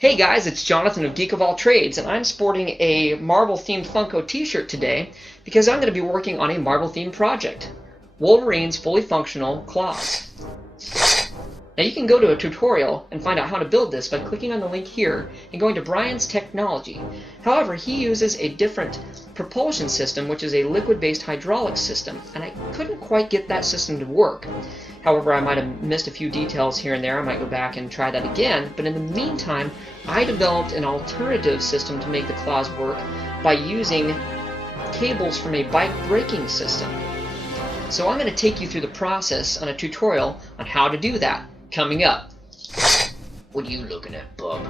Hey guys, it's Jonathan of Geek of All Trades, and I'm sporting a Marvel-themed Funko t-shirt today because I'm going to be working on a Marvel-themed project, Wolverine's fully functional claws. Now you can go to a tutorial and find out how to build this by clicking on the link here and going to Brainstechnology. However, he uses a different propulsion system, which is a liquid-based hydraulic system, and I couldn't quite get that system to work. However, I might have missed a few details here and there. I might go back and try that again, but in the meantime, I developed an alternative system to make the claws work by using cables from a bike braking system. So I'm going to take you through the process on a tutorial on how to do that. Coming up. What are you looking at, bub?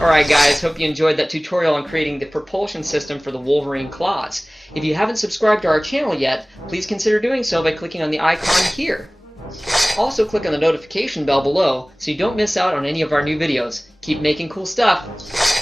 Alright guys, hope you enjoyed that tutorial on creating the propulsion system for the Wolverine claws. If you haven't subscribed to our channel yet, please consider doing so by clicking on the icon here. Also click on the notification bell below so you don't miss out on any of our new videos. Keep making cool stuff!